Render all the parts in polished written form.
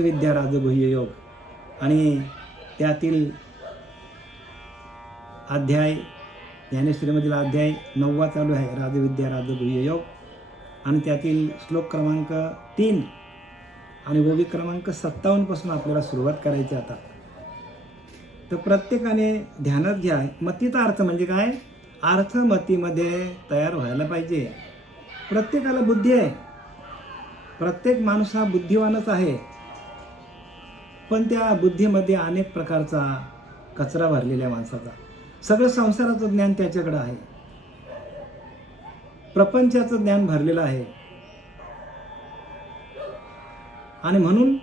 विद्या राजगुह्य योग आणि त्यातील अध्याय ज्ञानेश्वरीमधील अध्याय 9वा चालू आहे, राजविद्या राजगुह्य योग. आणि त्यातील श्लोक क्रमांक 3 आणि ओवी क्रमांक 57 पासून आपल्याला सुरुवात करायची आता. तर प्रत्येकाने ध्यानात घ्या. मतीचा अर्थ म्हणजे काय? अर्थ मतीमध्ये तयार व्हायला पाहिजे. प्रत्येकाला बुद्धी आहे, प्रत्येक माणूस हा बुद्धिवानच आहे, पण त्या बुद्धीमध्ये अनेक प्रकारचा कचरा भरलेल्या माणसाचा. सगळं संसाराचं ज्ञान त्याच्याकडे आहे, प्रपंचाचं ज्ञान भरलेलं आहे. आणि म्हणून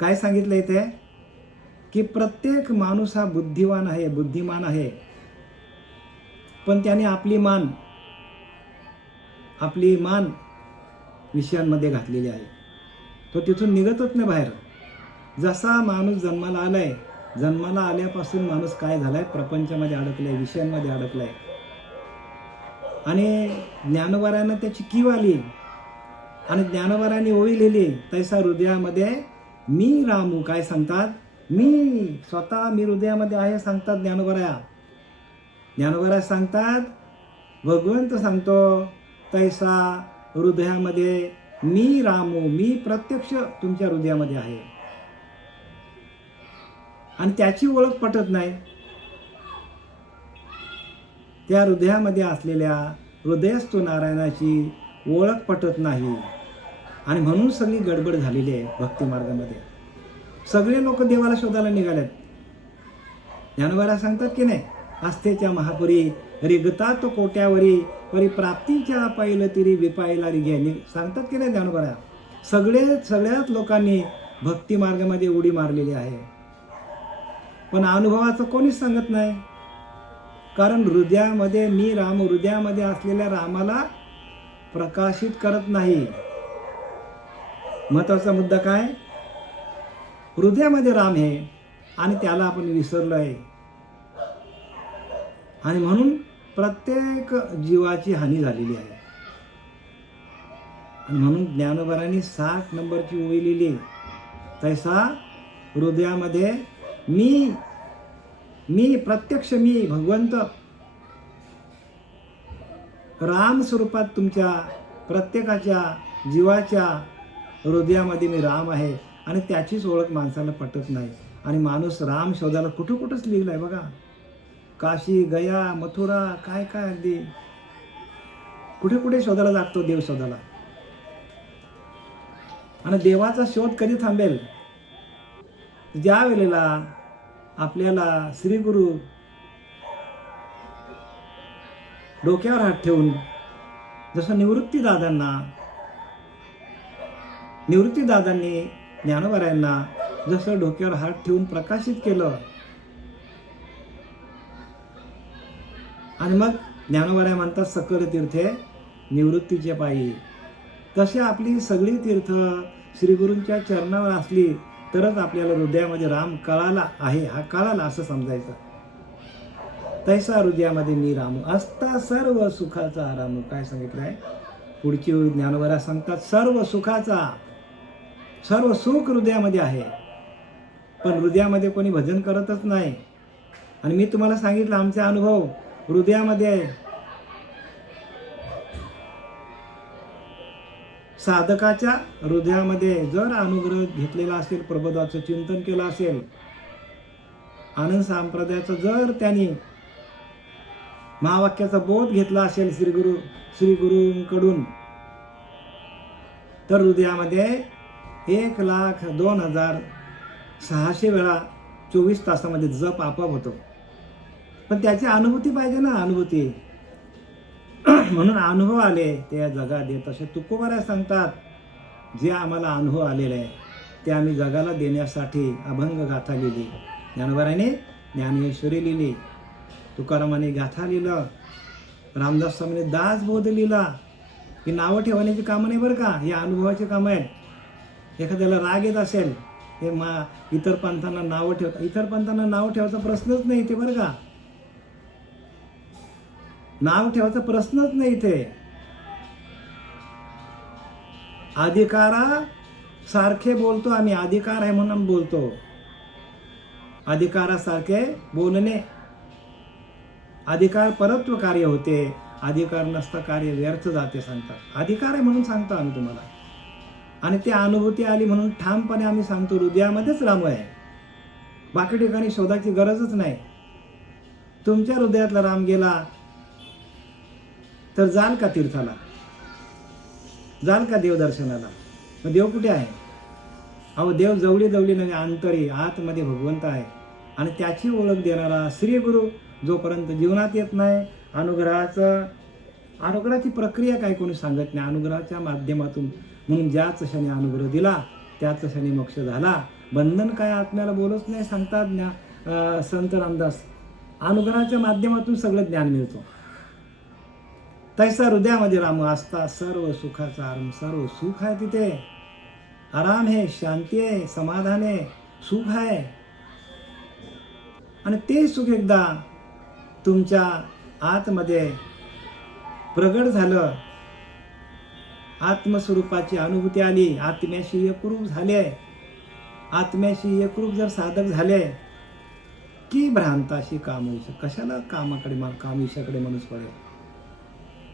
काय सांगितलं इथे की प्रत्येक माणूस हा बुद्धिवान आहे, बुद्धिमान आहे, पण त्याने आपली मान विषयांमध्ये घातलेली आहे. तो तिथून निघतच नाही बाहेर. जसा माणूस जन्माला आलाय, जन्माला आल्यापासून माणूस काय झालाय? प्रपंचामध्ये अडकलाय, विषयांमध्ये अडकलाय. आणि ज्ञानोबारानं त्याची कीव आली आणि ज्ञानोबारांनी ओवी लिहिली, तैसा हृदयामध्ये मी रामू. काय सांगतात? मी स्वतः मी हृदयामध्ये आहे सांगतात ज्ञानोबारा. ज्ञानोबारा सांगतात, भगवंत सांगतो, तैसा हृदयामध्ये मी रामू, मी प्रत्यक्ष तुमच्या हृदयामध्ये आहे. आणि त्याची ओळख पटत नाही. त्या हृदयामध्ये असलेल्या हृदयस्थ नारायणाची ओळख पटत नाही. आणि म्हणून सगळी गडबड झालेली आहे भक्ती मार्गामध्ये. सगळे लोक देवाला शोधायला निघालेत. ज्ञानोबारा सांगतात की नाही, आस्थेच्या महापुरी रिगतात कोट्यावरी परिप्राप्तीच्या पाहिलं तिरी विपायला रिघे. सांगतात की नाही ज्ञानोबारा? सगळ्याच लोकांनी भक्ती मार्गामध्ये उडी मारलेली आहे, पण अनुभवाचं कोणीच सांगत नाही. कारण हृदयामध्ये मी राम, हृदयामध्ये असलेल्या रामाला प्रकाशित करत नाही. महत्वाचा मुद्दा काय? हृदयामध्ये राम आहे आणि त्याला आपण विसरलो आहे. आणि म्हणून प्रत्येक जीवाची हानी झालेली आहे. आणि म्हणून ज्ञानोबारांनी 60 नंबरची ओवी लिहिली, तैसा हृदयामध्ये मी प्रत्यक्ष मी भगवंत राम स्वरूपात तुमच्या प्रत्येकाच्या जीवाच्या हृदयामध्ये मी राम आहे. आणि त्याचीच ओळख माणसाला पटत नाही. आणि माणूस राम शोधायला कुठंच लिहिलाय बघा. काशी, गया, मथुरा, काय अगदी कुठे शोधायला लागतो देव शोधायला. आणि देवाचा शोध कधी थांबेल? ज्या वेळेला आपल्याला श्री गुरु डोक्यावर हात ठेवून, जसं निवृत्ती दादांनी ज्ञानोबारायांना जसं डोक्यावर हात ठेवून प्रकाशित केलं, आणि मग ज्ञानोबाराय म्हणतात सकल तीर्थे निवृत्तीचे पायी. तसे आपली सगळी तीर्थ श्री गुरूंच्या चरणावर असली तरच आपल्याला हृदयामध्ये राम कळाला आहे, हा कळाला असं समजायचं. तैसा हृदयामध्ये मी रामू, असता सर्व सुखाचा रामू. काय सांगितलंय? पुढची ज्ञानोबारा सांगतात, सर्व सुखाचा, सर्व सुख हृदयामध्ये आहे, पण हृदयामध्ये कोणी भजन करतच नाही. आणि मी तुम्हाला सांगितलं आमचा अनुभव हृदयामध्ये आहे. साधकाच्या हृदयामध्ये जर अनुग्रह घेतलेला असेल, प्रबोधाचं चिंतन केलं असेल, आनंद संप्रदायाचं जर त्यांनी महावाक्याचा बोध घेतला असेल श्री गुरूंकडून, तर हृदयामध्ये 1,02,600 वेळा 24 तासामध्ये जप आपोआप होतो. पण त्याची अनुभूती पाहिजे ना, अनुभूती. म्हणून अनुभव आले ते या जगात येत. तसे तुकोबारा सांगतात, जे आम्हाला अनुभव आलेले आहे ते आम्ही जगाला देण्यासाठी अभंग गाथा लिहिली. ज्ञानोबाराने ज्ञानेश्वरी लिहिली, तुकारामाने गाथा लिहिलं, रामदास स्वामीने दासबोध लिहिला. ही नावं ठेवण्याची कामं नाही बरं का, हे अनुभवाची कामं आहेत. एखाद्याला राग येत असेल, हे इतर पंथांना नावं ठेवतात. इतर पंथांना नाव ठेवायचा प्रश्नच नाही इथे बरं का. नाव ठेवायचा प्रश्नच नाही इथे. अधिकारा सारखे बोलतो आम्ही, अधिकार आहे म्हणून बोलतो. अधिकारासारखे बोलणे, अधिकार परत्व कार्य होते, अधिकार नसता कार्य व्यर्थ जाते सांगतात. अधिकार आहे म्हणून सांगतो आम्ही तुम्हाला, आणि ती अनुभूती आली म्हणून ठामपणे आम्ही सांगतो हृदयामध्येच राम आहे. बाकी ठिकाणी शोधाची गरजच नाही. तुमच्या हृदयातला राम गेला तर जाल का तीर्थाला, जाल का देवदर्शनाला? मग देव कुठे आहे? अहो देव जवळी जवळी नव्हे, अंतरी आतमध्ये भगवंत आहे. आणि त्याची ओळख देणारा श्री गुरु जोपर्यंत जीवनात येत नाही, अनुग्रहाची प्रक्रिया काय कोणी सांगत नाही. अनुग्रहाच्या माध्यमातून, म्हणून ज्याच क्षणी अनुग्रह दिला त्याच क्षणी मोक्ष झाला. बंधन काय आत्म्याला बोलत नाही सांगतात संत रामदास. अनुग्रहाच्या माध्यमातून सगळं ज्ञान मिळतो. तैसा हृदयामध्ये राम असता सर्व सुखाचा आरंभ. सर्व सुख आहे तिथे, आराम आहे, शांती आहे, समाधान आहे, सुख आहे. आणि ते सुख एकदा तुमच्या आतमध्ये प्रगट झालं, आत्मस्वरूपाची अनुभूती आली, आत्म्याशी एकरूप झाले, आत्म्याशी एकरूप जर साधक झाले की भ्रांताशी कामविषय. कशाला कामविषयाकडे माणूस पडेल?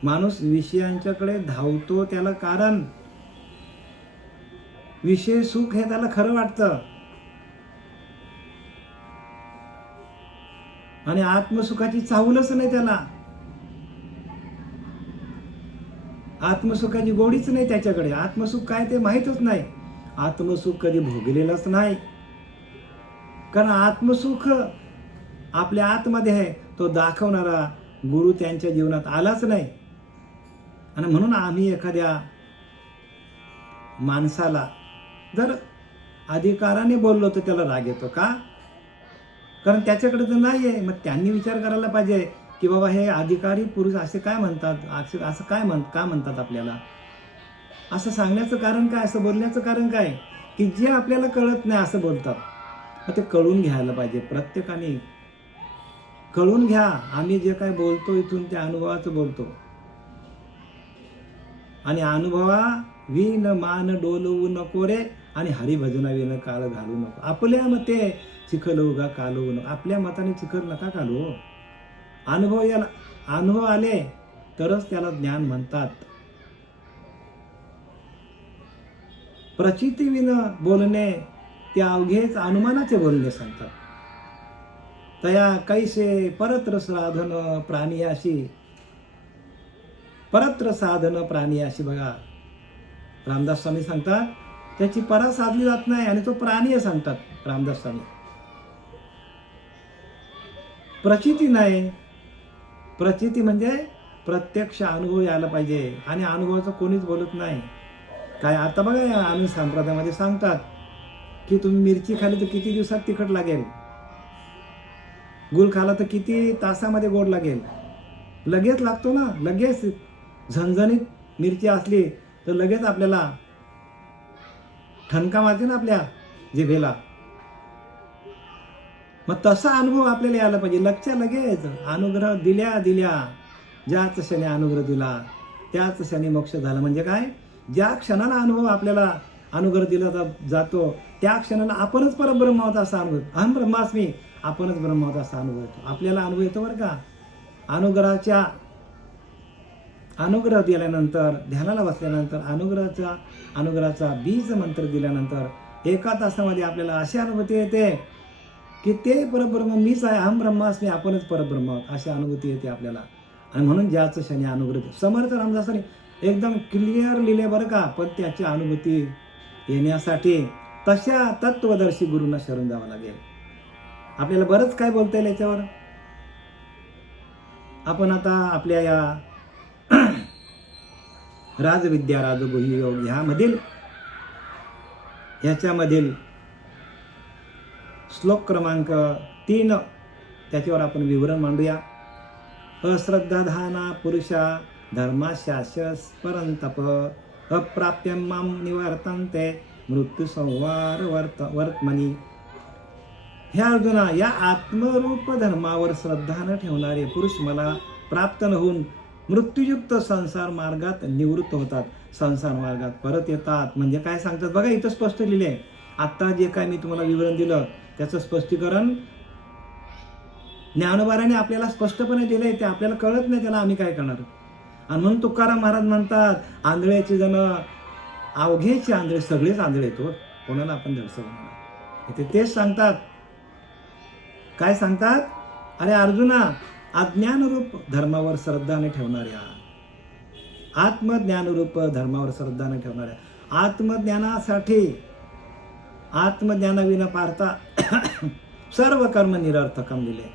माणूस विषयांच्याकडे धावतो त्याला कारण विषय सुख हे त्याला खरं वाटतं, आणि आत्मसुखाची चाहूलच नाही त्याला. आत्मसुखाची गोडीच नाही त्याच्याकडे. आत्मसुख काय ते माहीतच नाही. आत्मसुख कधी भोगलेलंच नाही. कारण आत्मसुख आपल्या आतमध्ये आहे, तो दाखवणारा गुरु त्यांच्या जीवनात आलाच नाही. आणि म्हणून आम्ही एखाद्या माणसाला जर अधिकाराने बोललो तर त्याला राग येतो का? कारण त्याच्याकडे तर नाही आहे. मग त्यांनी विचार करायला पाहिजे की बाबा हे अधिकारी पुरुष असे काय म्हणतात, असं का म्हणतात आपल्याला? असं सांगण्याचं कारण काय, असं बोलण्याचं कारण काय? की जे आपल्याला कळत नाही असं बोलतात. मग ते कळून घ्यायला पाहिजे. प्रत्येकाने कळून घ्या, आम्ही जे काय बोलतो इथून ते अनुभवाचं बोलतो. आणि अनुभवा विन मान डोलवू नको रे, आणि हरिभजना विन काळ घालू नको. आपल्या मते चिखल का कालवू नको. आपल्या मताने चिखल नका कालू. अनुभव आले तरच त्याला ज्ञान म्हणतात. प्रचितीविन बोलणे ते अवघेच अनुमानाचे बोलणे सांगतात. तया कैसे परत्र साधन प्राणियाशी. परत्र साधन प्राणियाशी. बघा रामदास स्वामी सांगतात त्याची परा साधली जात नाही, आणि तो प्राणी आहे सांगतात रामदास स्वामी. प्रचिती नाही. प्रचिती म्हणजे प्रत्यक्ष अनुभव यायला पाहिजे, आणि अनुभवाचं कोणीच बोलत नाही. काय आता बघा या आनंद संप्रदायामध्ये सांगतात की तुम्ही मिरची खाली तर किती दिवसात तिखट लागेल, गुळ खाला तर किती तासामध्ये गोड लागेल. लगेच लागतो ना, लगेच झणझणीत मिरची असली तर लगेच आपल्याला ठणका मारते ना आपल्या जिभेला. मग तसा अनुभव आपल्याला यायला पाहिजे. लक्ष लगेच अनुग्रह दिल्या ज्याच क्षणी अनुग्रह दिला त्याच क्षणी मोक्ष झाला. म्हणजे काय? ज्या क्षणाला अनुभव आपल्याला अनुग्रह दिला जातो त्या क्षणाला आपणच परब्रह्म आहोत असा अनुभव. अहम ब्रह्मास्मी, आपणच ब्रह्म आहोत असा अनुभव येतो. आपल्याला अनुभव येतो बरं का. अनुग्रह दिल्यानंतर, ध्यानाला बसल्यानंतर, अनुग्रहाचा बीज मंत्र दिल्यानंतर 1 तासामध्ये आपल्याला अशी अनुभूती येते की ते परब्रह्म मीच आहे, अहम ब्रह्मास्मी, आपणच परब्रह्म आहोत अशी अनुभूती येते आपल्याला. आणि म्हणून ज्याच क्षणी अनुग्रह समर्थ रामदासांनी एकदम क्लिअर लिहिले बरं का. पण त्याची अनुभूती येण्यासाठी तशा तत्वदर्शी गुरूंना शरण जावं लागेल. आपल्याला बरंच काय बोलता येईल याच्यावर. आपण आता आपल्या या राजविद्या राजगुह्य योग ह्याच्यामधील श्लोक क्रमांक 3 त्याच्यावर आपण विवरण मांडूया. अश्रद्धाधाना पुरुषा धर्माशास परंतप अप्राप्यम माम निवर्तन्ते मृत्यू संवार वर्तमनी. ह्या अर्जुना, या आत्मरूप धर्मावर श्रद्धा न ठेवणारे पुरुष मला प्राप्त न होऊन मृत्यूयुक्त संसार मार्गात निवृत्त होतात. संसार मार्गात परत येतात. म्हणजे काय सांगतात बघा, इथं स्पष्ट लिहिले आहे. आत्ता जे काय मी तुम्हाला विवरण दिलं त्याचं स्पष्टीकरण ज्ञानोबाराने आपल्याला स्पष्टपणे दिलंय. ते आपल्याला कळत नाही, त्याला आम्ही काय करणार. आणि म्हणून तुकाराम महाराज म्हणतात, आंधळ्याचे जण अवघेचे आंधळे, सगळेच आंधळे तो, कोणाला आपण धडसं म्हणणार. इथे तेच सांगतात. काय सांगतात? अरे अर्जुना, अज्ञानरूप धर्मावर श्रद्धा न ठेवणाऱ्या, आत्मज्ञानरूप धर्मावर श्रद्धा न ठेवणाऱ्या, आत्मज्ञानासाठी आत्मज्ञानाविना पारता सर्व कर्म निरर्थकम दिले.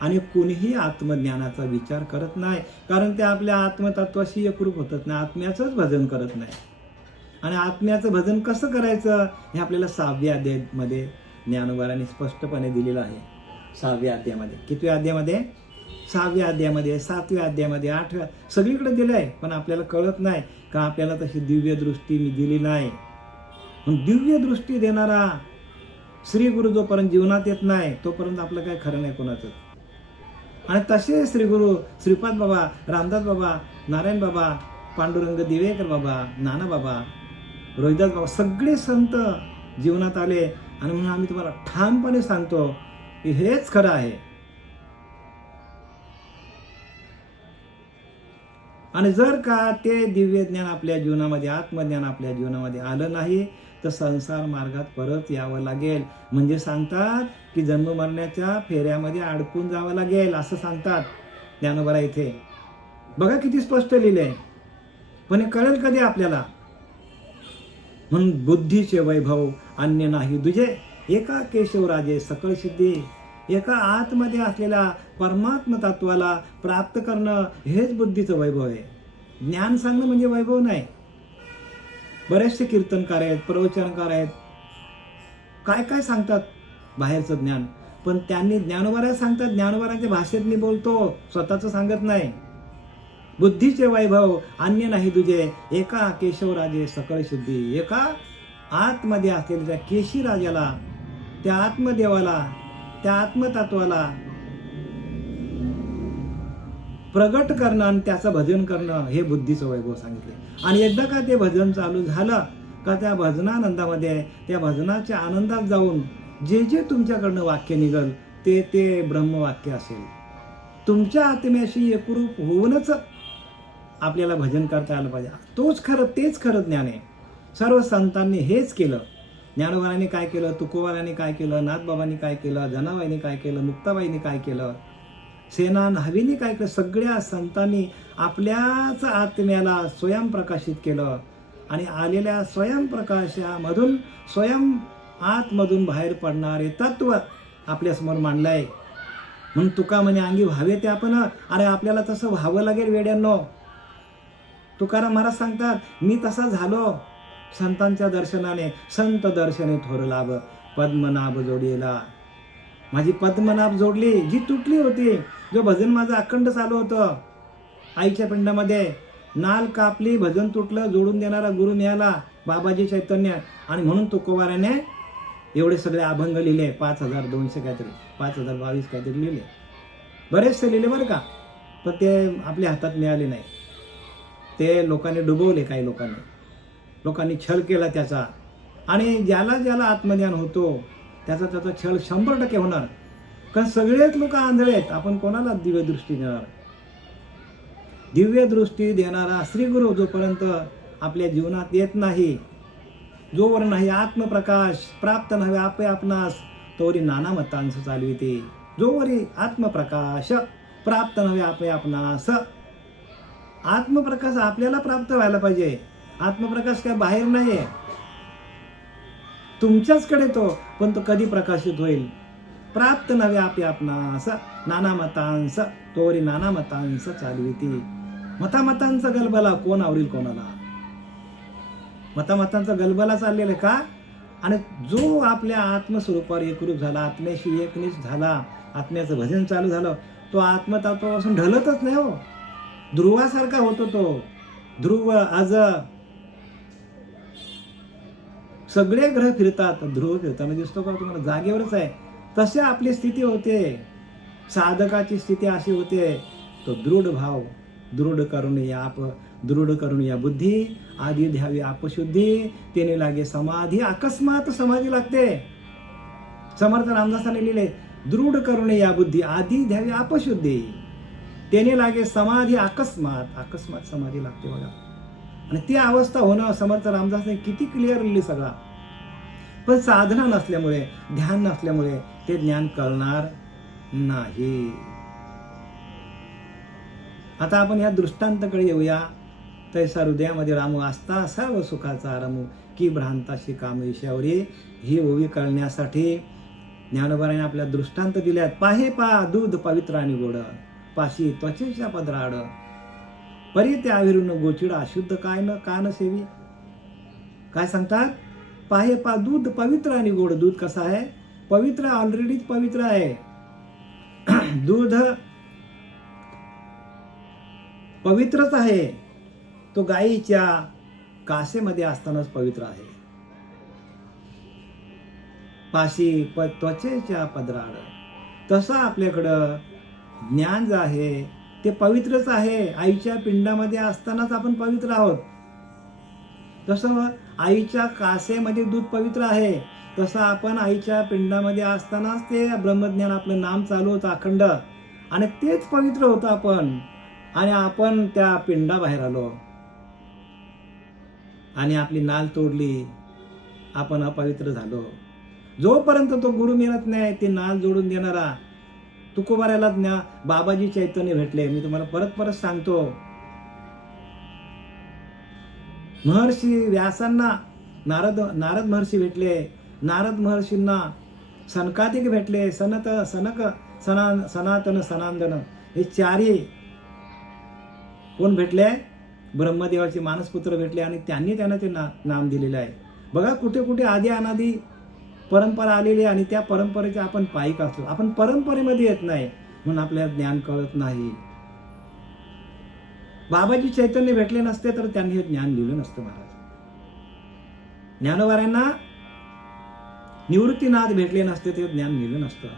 आणि कोणीही आत्मज्ञानाचा विचार करत नाही, कारण ते आपल्या आत्मतत्वाशी एकरूप होतच नाही, आत्म्याचंच भजन करत नाही. आणि आत्म्याचं भजन कसं करायचं हे आपल्याला 6व्या अध्यायामध्ये ज्ञानोबारांनी स्पष्टपणे दिलेलं आहे. 6व्या अध्यायामध्ये, कितव्या अध्यायामध्ये? 6व्या अध्यायामध्ये, 7व्या अध्यायामध्ये, 8व्या, सगळीकडे दिलं आहे. पण आपल्याला कळत नाही का आपल्याला तशी दिव्य दृष्टी मी दिली नाही. दिव्य दृष्टी देणारा श्री गुरु जोपर्यंत जीवनात येत नाही तोपर्यंत आपलं काय खरं नाही कोणाचं. आणि तसे श्री गुरु श्रीपाद बाबा, रामदास बाबा, नारायण बाबा, पांडुरंग दिवेकर बाबा, नाना बाबा, रोहिदास बाबा, सगळे संत जीवनात आले. आणि म्हणून आम्ही तुम्हाला ठामपणे सांगतो की हेच खरं आहे. आणि जर का ते दिव्य ज्ञान आपल्या जीवनामध्ये, आत्मज्ञान आपल्या जीवनामध्ये आलं नाही तर संसार मार्गात परत यावं लागेल. म्हणजे सांगतात की जन्म मरण्याच्या फेऱ्यामध्ये अडकून जावं लागेल, असं सांगतात ज्ञानोबा इथे. बघा किती स्पष्ट लिहिले. पण हे कळेल कधी आपल्याला? म्हणून बुद्धीचे वैभव अन्य नाही दुजे, एका केशवराजे सकळ सिद्धी. एका आतमध्ये असलेल्या परमात्म तत्वाला प्राप्त करणं हेच बुद्धीचं वैभव आहे. ज्ञान सांगणं म्हणजे वैभव नाही. बरेचसे कीर्तनकार आहेत, प्रवचनकार आहेत, काय काय सांगतात बाहेरचं ज्ञान. पण त्यांनी ज्ञानोबारा सांगतात, ज्ञानोबारांच्या भाषेत मी बोलतो, स्वतःच सांगत नाही. बुद्धीचे वैभव अन्य नाही तुझे, एका केशवराजे सकळ सिद्धी. एका आतमध्ये असलेल्या त्या केशी राजाला, त्या आत्मदेवाला, त्या आत्मतत्वाला प्रगट करणं आणि त्याचं भजन करणं हे बुद्धीचं वैभव सांगितले. आणि एकदा का ते भजन चालू झालं का त्या भजनानंदामध्ये, त्या भजनाच्या आनंदात जाऊन जे जे तुमच्याकडनं वाक्य निघल ते ते ब्रह्मवाक्य असेल. तुमच्या आत्म्याशी एकरूप होऊनच आपल्याला भजन करता आलं पाहिजे. तोच खरं, तेच खरं ज्ञान आहे. सर्व संतांनी हेच केलं. ज्ञानोबारांनी काय केलं, तुकोबारांनी काय केलं, नाथबाबांनी काय केलं, जनाबाईंनी काय केलं, मुक्ताबाईंनी काय केलं, सेना न्हावींनी काय केलं. सगळ्या संतांनी आपल्याच आत्म्याला स्वयंप्रकाशित केलं आणि आलेल्या स्वयंप्रकाशामधून, स्वयं आतमधून बाहेर पडणारे तत्व आपल्यासमोर मांडलंय. म्हणून तुका म्हणे अंगी व्हावे ते आपण. अरे आपल्याला तसं व्हावं लागेल वेड्यांनो. तुकाराम महाराज सांगतात, मी तसा झालो संतांच्या दर्शनाने. संत दर्शने थोर लाभ, पद्मनाभ जोडीला. माझी पद्मनाभ जोडली जी तुटली होती. जो भजन माझं अखंड चालू होतं आईच्या पिंडामध्ये, नाल कापली, भजन तुटलं, जोडून देणारा गुरु मिळाला बाबाजी चैतन्य. आणि म्हणून तुकोबाराने एवढे सगळे अभंग लिहिले, 5200 काहीतरी, 5022 काहीतरी लिहिले. बरेचसे लिहिले बरं का, पण ते आपल्या हातात मिळाले नाही. ते लोकांनी डुबवले, काही लोकांनी छल केला त्याचा. आणि ज्याला ज्याला आत्मज्ञान होतो त्याचा छल 100% होणार. कारण सगळेच लोक आंधळे आहेत. आपण कोणाला दिव्य दृष्टी देणार? दिव्य दृष्टी देणारा श्री गुरु जोपर्यंत आपल्या जीवनात येत नाही, जोवर नाही आत्मप्रकाश प्राप्त नव्हे आपे आपणास, तोवरी नाना मतांस चालविते. जोवरी आत्मप्रकाश प्राप्त नव्हे आपे आपणास. आत्मप्रकाश आपल्याला प्राप्त व्हायला पाहिजे. आत्मप्रकाश काय बाहेर नाहीये, तुमच्याचकडे तो. पण तो कधी प्रकाशित होईल? प्राप्त नव्हे आपे आपणास, नाना मतांस, तोवरी नाना मतांस चालविते. मतांचा गलबला कोण आवरील कोणाला? मतांचा गलबला चाललेला का? आणि जो आपल्या आत्मस्वरूपावर एकरूप झाला, आत्म्याशी एकनिष्ठ झाला, आत्म्याचं भजन चालू झालं, तो आत्मतत्वापासून ढलतच नाही हो. ध्रुवासारखा होतो तो. ध्रुव अज सगळे ग्रह फिरतात, ध्रुव फिरताना दिसतो का तुम्हाला? जागेवरच आहे. तसे आपली स्थिती होते. साधकाची स्थिती अशी होते, तो दृढ भाव दृढ करून या बुद्धी, आधी द्यावी आपशुद्धी, तेने लागे समाधी. अकस्मात समाधी लागते. समर्थ रामदासाने लिहिले, दृढ करून या बुद्धी, आधी द्यावी आपशुद्धी, तेने लागे समाधी. अकस्मात समाधी लागते बघा. आणि ती अवस्था होणं समर्थ रामदासने किती क्लिअर लिहिली सगळा. पण साधना नसल्यामुळे, ध्यान नसल्यामुळे ते ज्ञान कळणार नाही. आता आपण या दृष्टांताकडे येऊया. तैसा हृदयामध्ये रामू असता सर्व सुखाचा आरामू, की भ्रांताशी काम विषयावरी. ही ओवी कळण्यासाठी ज्ञानोबाने आपल्या दृष्टांत दिल्यात. पाहे पा दूध पवित्र आणि गोड, पाशी त्वचेच्या पदराड, परी त्या विरून गोचिड अशुद्ध काय न कान सेवी. काय सांगतात? पाहे पा दूध पवित्र आणि गोड. दूध कसं आहे? पवित्र, ऑलरेडीच पवित्र आहे. दूध पवित्रच आहे. तो गायीच्या कासेमध्ये असतानाच पवित्र आहे. पाशी त्वचेच्या पदराड. तसं आपल्याकडं ज्ञान जे आहे ते पवित्रच आहे. आईच्या पिंडामध्ये असतानाच आपण पवित्र आहोत. तसं आईच्या कासेमध्ये दूध पवित्र आहे, तसं आपण आईच्या पिंडामध्ये असतानाच ते ब्रह्मज्ञान, आपलं नाम चालू होतं अखंड, आणि तेच पवित्र होतं आपण. आणि आपण त्या पिंडाबाहेर आलो आणि आपली नाल तोडली, आपण अपवित्र झालो. जोपर्यंत तो गुरु मिळत नाही ते नाल जोडून देणारा, तुकोबाऱ्याला बाबाजी चैतन्य भेटले. मी तुम्हाला परत सांगतो, महर्षी व्यासांना नारद महर्षी भेटले. नारद महर्षींना सनकादिक भेटले. सनातन सनांदन हे चारही कोण भेटले? ब्रह्मदेवाचे मानसपुत्र भेटले. आणि त्यांना ते नाम दिलेलं आहे. बघा कुठे कुठे आधी अनादी परंपरा आलेली, आणि त्या परंपरेचे आपण पायिक असलो. आपण परंपरेमध्ये येत नाही म्हणून आपल्याला ज्ञान कळत नाही. बाबाजी चैतन्य भेटले नसते तर त्यांनी हे ज्ञान लिहिलं नसतं महाराज. ज्ञानोबाऱ्यांना निवृत्तीनाथ भेटले नसते ते ज्ञान लिहिलं नसतं.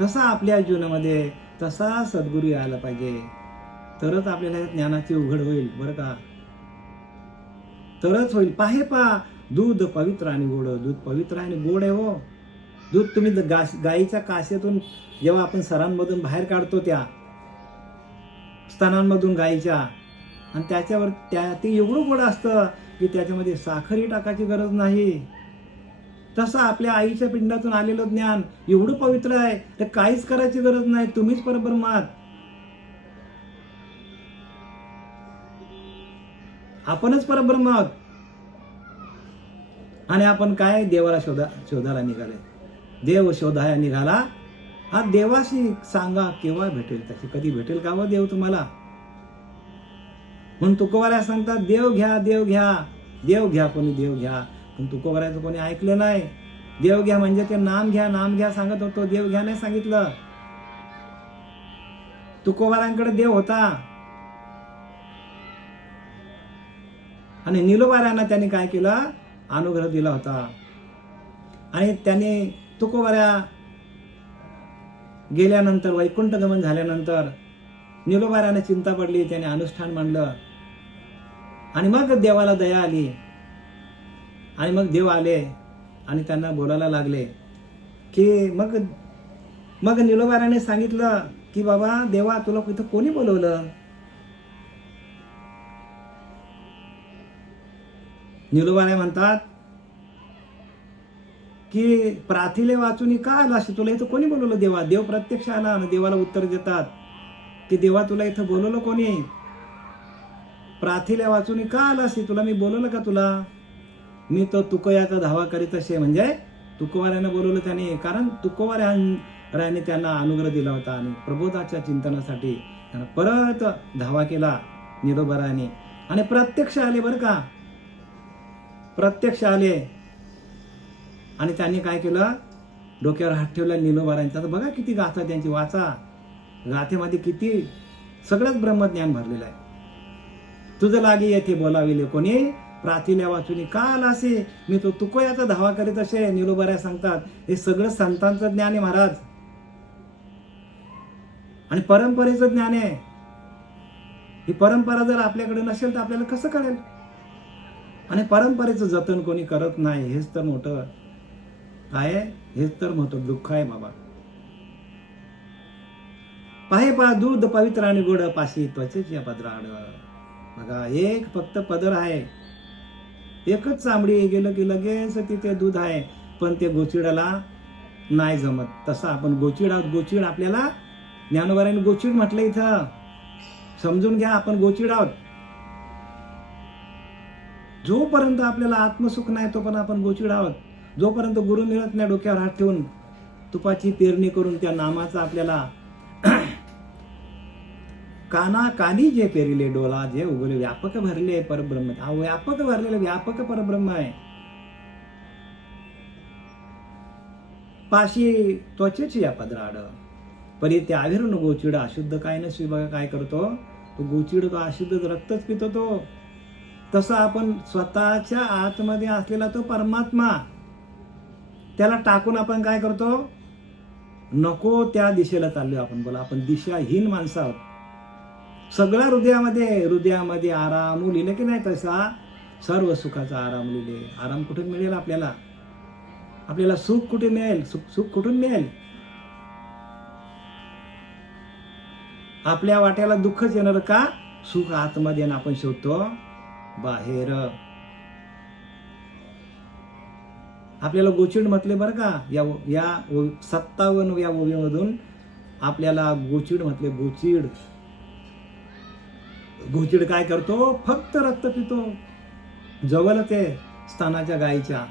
तसा आपल्या जीवनामध्ये तसा सद्गुरू यायला पाहिजे, तरच आपल्याला ज्ञानाची उघड होईल बरं का. तरच होईल. पाहे पा दूध पवित्र आणि गोड. दूध पवित्र आणि गोड आहे हो. दूध तुम्ही गाईच्या कासेतून जेव्हा आपण सरांमधून बाहेर काढतो, त्या स्तनांमधून गाईच्या, आणि त्याच्यावर ते एवढं गोड असतं की त्याच्यामध्ये साखरही टाकायची गरज नाही. तसं आपल्या आईच्या पिंडातून आलेलं ज्ञान एवढं पवित्र आहे, तर काहीच करायची गरज नाही. तुम्हीच परब्रह्म आहात. आपणच परब्रह्म आहोत. आणि आपण काय देवाला शोधायला निघाले. देव शोधायला निघाला. हा देवाशी सांगा केव्हा भेटेल. त्याची कधी भेटेल का देव तुम्हाला? म्हणून तुकोबाऱ्या सांगतात, देव घ्या देव घ्या देव घ्या. कोणी देव घ्या, पण तुकोबाऱ्याचं कोणी ऐकलं नाही. देव घ्या म्हणजे ते नाम घ्या सांगत होतो. देव घ्या नाही सांगितलं. तुकोबाऱ्यांकडे देव होता, आणि निलोबाऱ्यांना त्यांनी काय केलं? अनुग्रह दिला होता. आणि त्याने तुकोबाऱ्या गेल्यानंतर, वैकुंठ गमन झाल्यानंतर निलोबाऱ्याने चिंता पडली. त्याने अनुष्ठान मांडलं, आणि मग देवाला दया आली. आणि मग देव आले आणि त्यांना बोलायला लागले की मग निलोबाऱ्याने सांगितलं की बाबा देवा, तुला इथं कोणी बोलवलं? निलोबाऱ्या म्हणतात की प्राथिले वाचून का आला? तुला इथं कोणी बोलवलं देवा? देव प्रत्यक्ष आला आणि देवाला उत्तर देतात की देवा, तुला इथं बोलवलं कोणी? प्राथिले वाचून का आलास? तुला मी बोलवलं का? तुला मी तो तुकयाचा धावा करीत असे. म्हणजे तुकोबाऱ्यानं बोलवलं त्याने, कारण तुकोबाऱ्याने त्यांना अनुग्रह दिला होता. आणि प्रबोधाच्या चिंतनासाठी त्यांना परत धावा केला निलोबाऱ्याने. आणि प्रत्यक्ष आले बरं का. प्रत्यक्ष आले आणि त्यांनी काय केलं? डोक्यावर हात ठेवला निलोबाऱ्यांचा. तर बघा किती गाथा त्यांची, वाचा. गाथेमध्ये किती सगळंच ब्रह्मज्ञान भरलेलं आहे. तुझं लागी येथे बोलाविले कोणी? प्राथिल्या वाचून का आला असे? मी तो तुकोयाचा धावा करीत असे. निलोबाऱ्या सांगतात हे सगळं संतांचं ज्ञान आहे महाराज, आणि परंपरेचं ज्ञान आहे. ही परंपरा जर आपल्याकडे नसेल तर आपल्याला कसं कळेल? आणि परंपरेचं जतन कोणी करत नाही, हेच तर मोठं आहे, हेच तर मोठं दुःख आहे बाबा. पाहे पा दूध पवित्र आणि गोड, पाशी त्वचेची पदराड. बघा, एक फक्त पदर आहे, एकच चांबडी, गेलं की लगेच तिथे दूध आहे, पण ते गोचिडाला नाही जमत. तसं आपण गोचिड आहोत. गोचिड आपल्याला ज्ञानोबारांनी गोचिड म्हटलं. इथं समजून घ्या, आपण गोचिड आहोत. जोपर्यंत आपल्याला आत्मसुख नाही तोपर्यंत आपण गोचिड आहोत. जोपर्यंत गुरु मिळत नाही, डोक्यावर हात ठेवून तुपाची पेरणी करून त्या नामाचा आपल्याला काना कानी जे पेरिले डोला, जे उगले व्यापक भरले परब्रह्म. हा व्यापक भरलेले व्यापक परब्रह्म आहे. पाशी त्वचेची या पदराड, परी ते आविरून गोचिड अशुद्ध काय नसवी. बघा काय करतो तो गोचिड, तो अशुद्ध रक्तच पितो तो. तसं आपण स्वतःच्या आतमध्ये असलेला तो परमात्मा, त्याला टाकून आपण काय करतो? नको त्या दिशेला चाललोय आपण. बोला, आपण दिशाहीन माणसं आहोत. सगळ्या हृदयामध्ये आराम लिहिले की नाही, तसा सर्व सुखाचा आराम लिहिले. आराम कुठून मिळेल आपल्याला? आपल्याला सुख कुठे मिळेल? सुख कुठून मिळेल? आपल्या वाट्याला दुःखच येणार का? सुख आतमध्ये आणि आपण शोधतो बाहेर. आपल्याला गोचिड म्हटले बरं का, या 57व्या ओवीमधून आपल्याला गोचिड म्हटले. गोचिड काय करतो? फक्त रक्त पितो. जवळच आहे स्तनाच्या गायीच्या,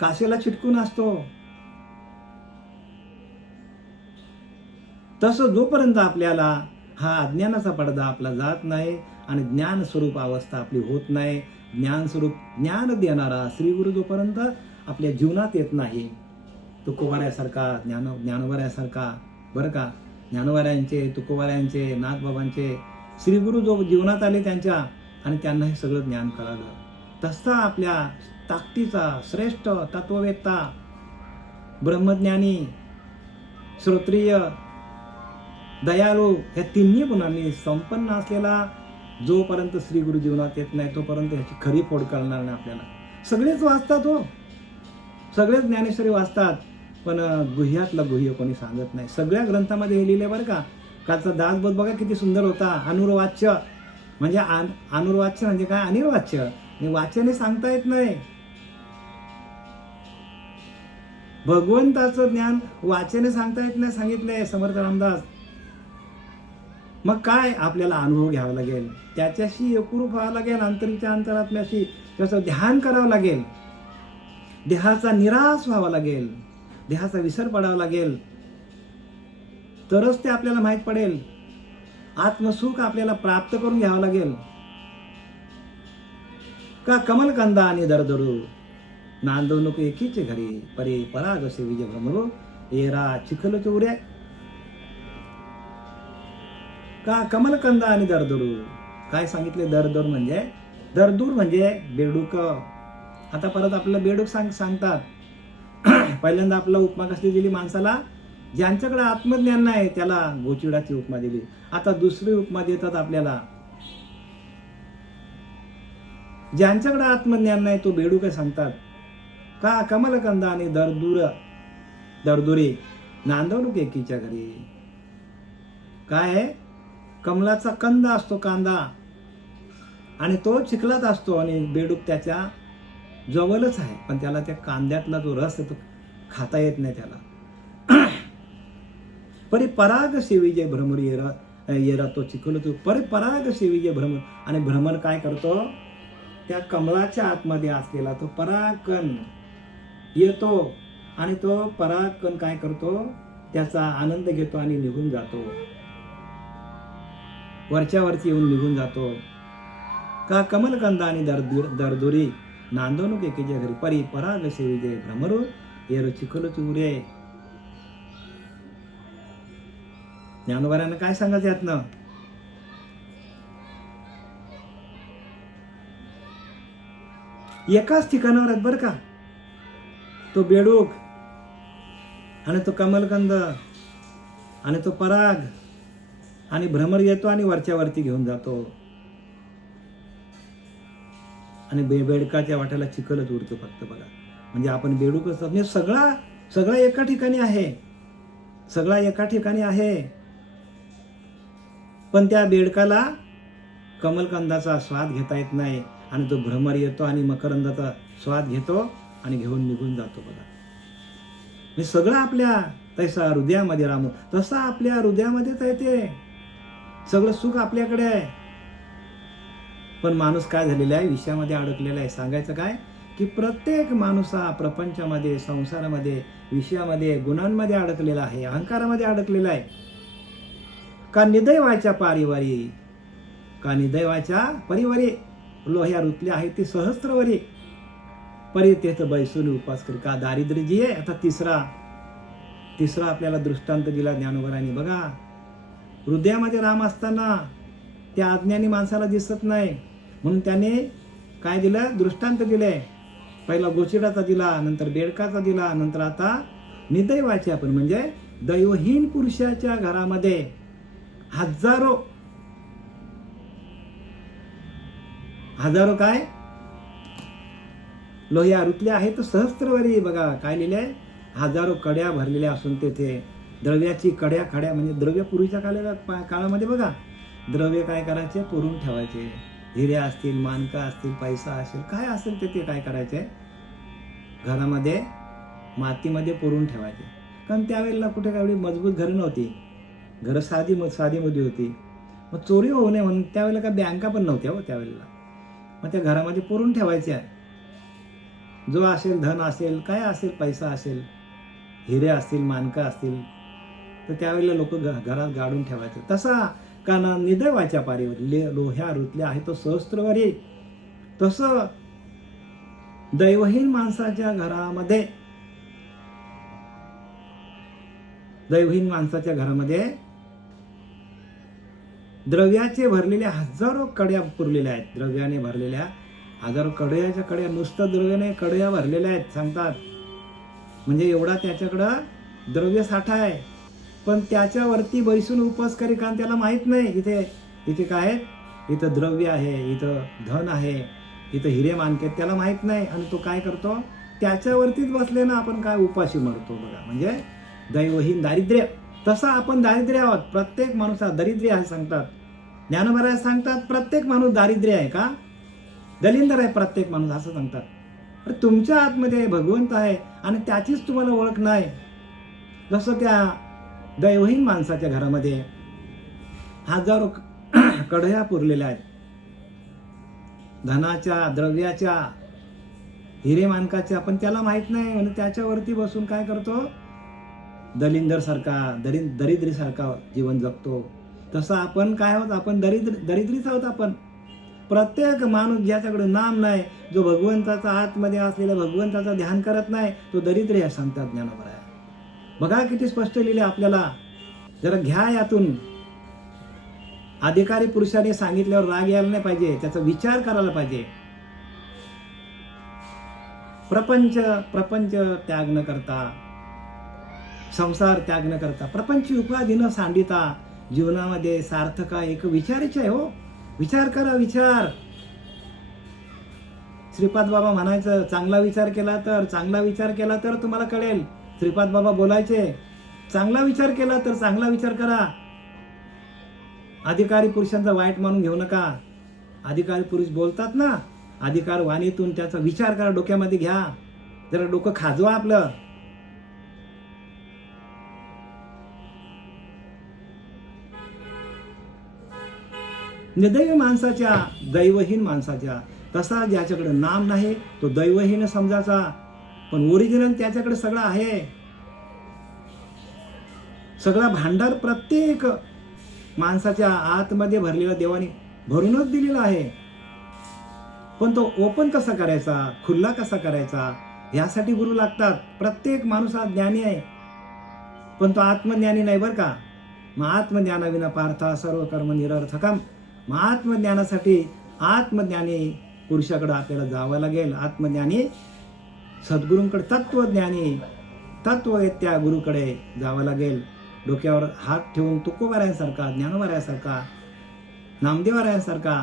काशेला चिटकून असतो. तसं जोपर्यंत आपल्याला हा अज्ञानाचा पडदा आपला जात नाही आणि ज्ञान स्वरूप अवस्था आपली होत नाही, ज्ञान देणारा श्री गुरु जोपर्यंत आपल्या जीवनात येत नाही, तुकोबाऱ्यासारखा, ज्ञानोबाऱ्यासारखा, बरं का, ज्ञानोबाऱ्यांचे, तुकोबाऱ्यांचे, नाथबाबांचे श्री गुरु जो जीवनात आले त्यांच्या, आणि त्यांना हे सगळं ज्ञान कळालं, तसा आपल्या ताकदीचा श्रेष्ठ तत्ववेत्ता, ब्रह्मज्ञानी, श्रोत्रिय, दयाळू या तिन्ही गुणांनी संपन्न असलेला जोपर्यंत श्री गुरु जीवनात येत नाही तोपर्यंत ह्याची खरी फोड कळणार नाही आपल्याला. सगळेच वाचतात हो, सगळेच ज्ञानेश्वरी वाचतात, पण गुह्यातलं गुह्य कोणी सांगत नाही. सगळ्या ग्रंथामध्ये हे लिहिले बरं का. कालचा दासबोध बघा किती सुंदर होता. अनुर्वाच्य म्हणजे अनुर्वाच्य म्हणजे काय? अनिर्वाच्य. वाच्याने सांगता येत नाही. भगवंताचं ज्ञान वाच्याने सांगता येत नाही, सांगितलंय समर्थ रामदास. मग काय? आपल्याला अनुभव घ्यावा लागेल, त्याच्याशी एकरूप व्हावं लागेल, अंतरीच्या अंतरात्म्याशी त्याचं ध्यान करावं लागेल, देहाचा निराश व्हावा लागेल, देहाचा विसर पडावा लागेल, तरच ते आपल्याला माहीत पडेल. आत्मसुख आपल्याला प्राप्त करून घ्यावं लागेल. का कमलकंदा आणि दरदरू नांदवू नको एकीचे घरी, परे पराग असे विजय भ्रमरू येरा चिखल चौऱ्या. का कमलकंदा आणि दरदरू काय सांगितले? दरदूर म्हणजे बेडूक. आता परत आपल्याला बेडूक सांगतात. पहिल्यांदा आपला उपमा कसली दिली माणसाला? ज्यांच्याकडे आत्मज्ञान नाही त्याला गोचिडाची उपमा दिली. आता दुसरी उपमा देतात आपल्याला. ज्यांच्याकडे आत्मज्ञान नाही तो बेडूक सांगतात. का कमलकंदा आणि दरदुरी नांदवणूक एकीच्या घरी. काय आहे? कमलाचा कंद असतो, कांदा, आणि तो चिखलात असतो आणि बेडूक त्याच्या जवळच आहे, पण त्याला त्या कांद्यातला जो रस आहे तो खाता येत नाही त्याला. परी पराग सेविजे भ्रमर येरा तो चिखल तो परी पराग सेविजे भ्रमर. आणि भ्रमर काय करतो? त्या कमळाच्या आतमध्ये असलेला तो परागकण येतो आणि तो परागकण काय करतो? त्याचा आनंद घेतो आणि निघून जातो, वरच्यावरती येऊन निघून जातो. का कमलकंदा आणि दरदुरी नांदवणूक एकेच्या घरी, परी पराग सेविजे भ्रमरू येरो चिखल चुरे. ज्ञानोबाऱ्यांना काय सांगायचं यातनं? एकाच ठिकाणावर आहेत बरं का. तो बेडूक आणि तो कमलकंद आणि तो पराग आणि भ्रमर येतो आणि वरच्या घेऊन जातो, आणि बेडकाच्या वाट्याला चिखलच उरतो फक्त. बघा, म्हणजे आपण बेडूक असतो, म्हणजे सगळा एका ठिकाणी आहे, सगळा एका ठिकाणी आहे. पण त्या बेडकाला कमलकंदाचा स्वाद घेता येत नाही, आणि तो भ्रमर येतो आणि मकरंदाचा स्वाद घेतो आणि घेऊन निघून जातो. बघा, हे सगळं आपल्या तसा हृदयामध्ये रामू, तसं आपल्या हृदयामध्येच आहे, ते सगळं सुख आपल्याकडे आहे. पण माणूस काय झालेला आहे, विषयामध्ये अडकलेला आहे. सांगायचं काय की प्रत्येक माणूस हा प्रपंचामध्ये, संसारामध्ये, विषयामध्ये, गुणांमध्ये अडकलेला आहे, अहंकारामध्ये अडकलेला आहे. का निदैवाच्या पारिवारी, का निदैवाच्या परिवारी लोह्या रुतल्या आहे ती सहस्त्रवरी, परी तेथ बैसून उपास करी. का दारिद्र्य जी आहे. आता तिसरा आपल्याला दृष्टांत दिला ज्ञानोबरांनी. बघा, हृदयामध्ये राम असताना त्या अज्ञानी माणसाला दिसत नाही, म्हणून त्याने काय दिलं, दृष्टांत दिले. पहिला गोचिडाचा दिला, नंतर बेडकाचा दिला, नंतर आता निदैवाच्या पण म्हणजे दैवहीन पुरुषाच्या घरामध्ये हजारो काय लोह्या रुतल्या आहेत सहस्त्रवरी. बघा काय लिहिलंय, हजारो कड्या भरलेल्या असून तेथे द्रव्याची खड्या म्हणजे द्रव्य पूर्वीच्या काळामध्ये बघा, द्रव्य काय करायचे, पुरून ठेवायचे. हिरे असतील, मानका असतील, पैसा असेल, काय असेल ते काय करायचे, घरामध्ये मातीमध्ये पुरून ठेवायचे. कारण त्यावेळेला कुठे काय एवढी मजबूत घरं नव्हती, घरं साधीमध्ये होती. मग चोरी होऊ नये म्हणून त्यावेळेला काय बँका पण नव्हत्या हो त्यावेळेला. मग त्या घरामध्ये पुरून ठेवायच्या. जो असेल, धन असेल, काय असेल, पैसा असेल, हिरे असतील, मानका असतील, तर त्यावेळेला लोक घरात गाडून ठेवायचे. तसा का ना निदैवाच्या पारीवर लोह्या रुतल्या आहे तो सहस्त्रवरी, तसं दैवहीन माणसाच्या घरामध्ये द्रव्याचे भरलेल्या हजारो कड्या पुरलेल्या आहेत. द्रव्याने भरलेल्या हजारो कड्याच्या कड्या, नुसतं द्रव्याने कड्या भरलेल्या आहेत सांगतात. म्हणजे एवढा त्याच्याकडं द्रव्य साठा आहे. पण त्याच्यावरती बैसून उपास करी, कारण त्याला माहित नाही इथे काय आहे, इथं द्रव्य आहे, इथं धन आहे, इथं हिरे मानके, त्याला माहित नाही. आणि तो काय करतो, त्याच्यावरतीच बसले ना आपण काय उपाशी मरतो. बघा, म्हणजे दैवहीन दारिद्र्य. तसं आपण दारिद्र्य आहोत. प्रत्येक माणूस हा दरिद्री आहे सांगतात. ज्ञानोबा सांगतात प्रत्येक माणूस दारिद्र्य आहे. का दलिंदर आहे प्रत्येक माणूस असं सांगतात. तर तुमच्या आतमध्ये भगवंत आहे आणि त्याचीच तुम्हाला ओळख नाही. जसं त्या दैवहीन माणसाच्या घरामध्ये हजारो कढया पुरलेल्या आहेत, धनाच्या, द्रव्याच्या, हिरे मानकाच्या, पण त्याला माहित नाही. म्हणजे त्याच्यावरती बसून काय करतो, दरिद्रीसारखा जीवन जगतो. तसं आपण काय आहोत, आपण दरिद्रीच आहोत. आपण प्रत्येक माणूस ज्याच्याकडे नाम नाही, जो भगवंताचा आतमध्ये असलेल्या भगवंताचं ध्यान करत नाही, तो दरिद्री आहे सांगतात ज्ञानोबा. बघा किती स्पष्ट लिहिले आपल्याला. जरा घ्या यातून. अधिकारी पुरुषाने सांगितल्यावर राग यायला नाही पाहिजे, त्याचा विचार करायला पाहिजे. प्रपंच त्याग न करता, संसार त्याग न करता, प्रपंची उपाधी न सांडिता जीवनामध्ये सार्थका एक विचारायचे आहे. हो, विचार करा, विचार. श्रीपाद बाबा म्हणायचं, चांगला विचार केला तर तुम्हाला कळेल. श्रीपाद बाबा बोलायचे, चांगला विचार केला तर चांगला विचार करा. अधिकारी पुरुषांचा वाईट मानून घेऊ नका. अधिकारी पुरुष बोलतात ना, अधिकार वाणीतून त्याचा विचार करा, डोक्यामध्ये घ्या, जरा डोकं खाजवा आपलं. निदैव माणसाच्या, दैवहीन माणसाच्या, तसा ज्याच्याकडे नाम नाही तो दैवहीन समजायचा, पण ओरिजिनल त्याच्याकडे सगळं आहे. सगळा भांडार प्रत्येक माणसाच्या आतमध्ये भरलेला देवाने भरूनच दिलेला आहे. पण तो ओपन कसा करायचा, खुल्ला कसा करायचा, यासाठी गुरु लागतात. प्रत्येक माणूस हा ज्ञानी आहे, पण तो आत्मज्ञानी नाही बरं का. मग आत्मज्ञानाविना पार्था सर्व कर्म निरर्थकम. मग आत्मज्ञानासाठी आत्मज्ञानी पुरुषाकडे आपल्याला जावं लागेल. आत्मज्ञानी सद्गुरूंकडे, तत्वज्ञानी तत्ववेत्या गुरुकडे जावं लागेल. डोक्यावर हात ठेवून तुकोबारायांसारखा, ज्ञानोबारायांसारखा, नामदेवरायांसारखा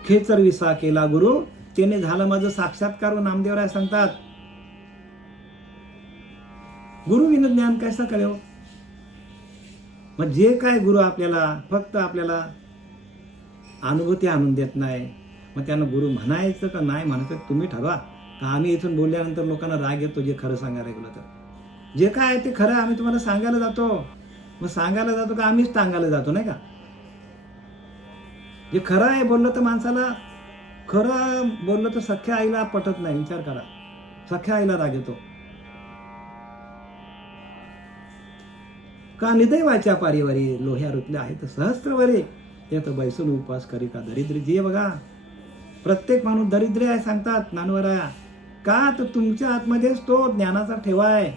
खेचर विसा केला गुरु, त्याने झालं माझं साक्षात्कार. नामदेवराय सांगतात, गुरु विन ज्ञान कैसा करे हो. मग जे काय गुरु आपल्याला फक्त आपल्याला अनुभूती आणून देत नाही, मग त्यानं गुरु म्हणायचं का नाही म्हणायचं तुम्ही ठरवा. का आम्ही इथून बोलल्यानंतर लोकांना राग येतो जे खरं सांगायला गेलं तर. जे काय आहे ते खरं आम्ही तुम्हाला सांगायला जातो. मग सांगायला जातो का आम्हीच टांगायला जातो, नाही का. जे खरं आहे बोललं तर माणसाला, खरं बोललं तर सख्या आईला पटत नाही. विचार करा, सख्या आईला राग येतो. का निदैवाच्या पारीवारी लोह्या रुतल्या आहेत सहस्त्रवरे, ते तर बैसून उपवास करी का दरिद्री. जे बघा प्रत्येक माणूस दरिद्री आहे सांगतात ज्ञानवराया. का तर तुमच्या आतमध्येच तो ज्ञानाचा ठेवा आहे.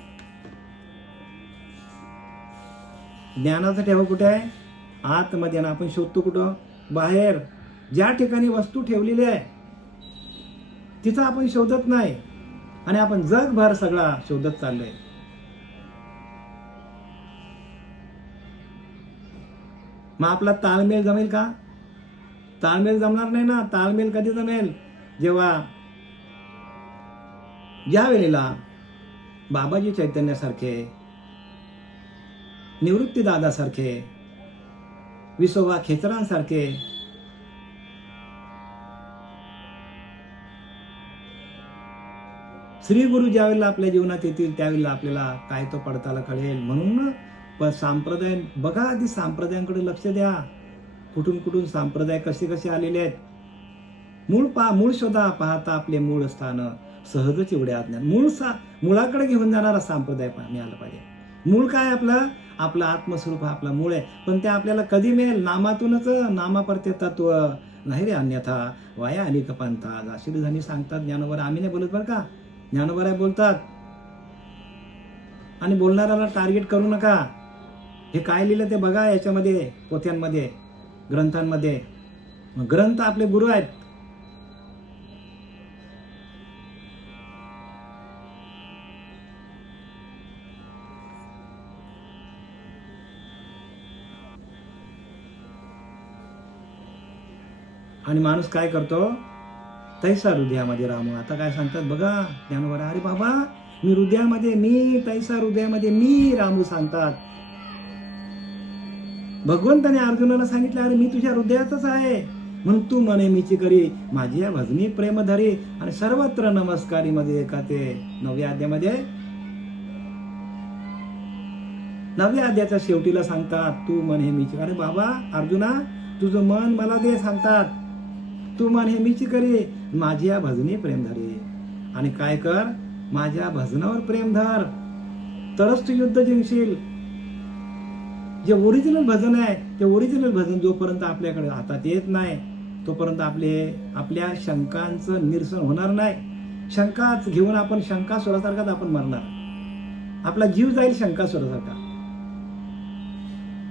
ज्ञानाचा ठेवा कुठे आहे? आतमध्ये. ना आपण शोधतो कुठं? बाहेर. ज्या ठिकाणी वस्तू ठेवलेली आहे तिथं आपण शोधत नाही, आणि आपण जगभर सगळा शोधत चाललोय. मग आपला ताळमेळ जमेल का? ताळमेळ जमणार नाही ना. ताळमेळ कधी जमेल? जेव्हा ज्या वेळेला बाबाजी चैतन्यासारखे, निवृत्ती दादासारखे, विसोबा खेचरांसारखे श्री गुरु ज्यावेळेला आपल्या जीवनात येतील त्यावेळेला आपल्याला काय तो पडताला कळेल. म्हणून पण सांप्रदाय बघा, आधी सांप्रदायांकडे लक्ष द्या. कुठून कुठून सांप्रदाय कसे कसे आलेले आहेत. मूळ शोधा पाहता आपले मूळ स्थान, सहजच एवढे अज्ञान. मुळाकडे घेऊन जाणारा संप्रदाय मिळाला पाहिजे. मूळ काय आपलं? आपलं आत्मस्वरूप हा आपला मूळ आहे. पण ते आपल्याला कधी मिळेल? नामातूनच. नामाप्रत्य तत्व नाही रे अन्यथा वाया अनेक पंथा. जाशील धनी सांगतात ज्ञानोबा. आम्ही नाही बोलत बरं का, ज्ञानोबा बोलतात. आणि बोलणाऱ्याला टार्गेट करू नका. हे काय लिहिलं ते बघा याच्यामध्ये, पोथ्यांमध्ये, ग्रंथांमध्ये. ग्रंथ आपले गुरु आहेत. आणि माणूस काय करतो? तैसा हृदयामध्ये राम. आता काय सांगतात बघा ज्ञानोबा. अरे बाबा, मी हृदयामध्ये, मी तैसा हृदयामध्ये मी रामू सांगतात. भगवंताने अर्जुनाला सांगितलं, अरे मी तुझ्या हृदयातच आहे. म्हणून तू म्हणे मीची करी माझी या भजनी प्रेम धरी. आणि सर्वत्र नमस्कारी मध्ये एका ते 9व्या अध्यायामध्ये, 9व्या अध्यायाच्या शेवटीला सांगतात तू म्हणे मीची. अरे बाबा अर्जुना, तुझं मन मला दे सांगतात. तू मन हे मीची करी माझी या भजनी प्रेम धरी. आणि काय कर? माझ्या भजनावर प्रेम धर, तरच तू युद्ध जिंकशील. जे ओरिजिनल भजन आहे ते ओरिजिनल भजन जोपर्यंत आपल्याकडे हातात येत नाही तोपर्यंत आपल्या शंकांचं निरसन होणार नाही. शंकाच घेऊन आपण शंका सोडासारखाच आपण मरणार. आपला जीव जाईल शंका सोडासारखा.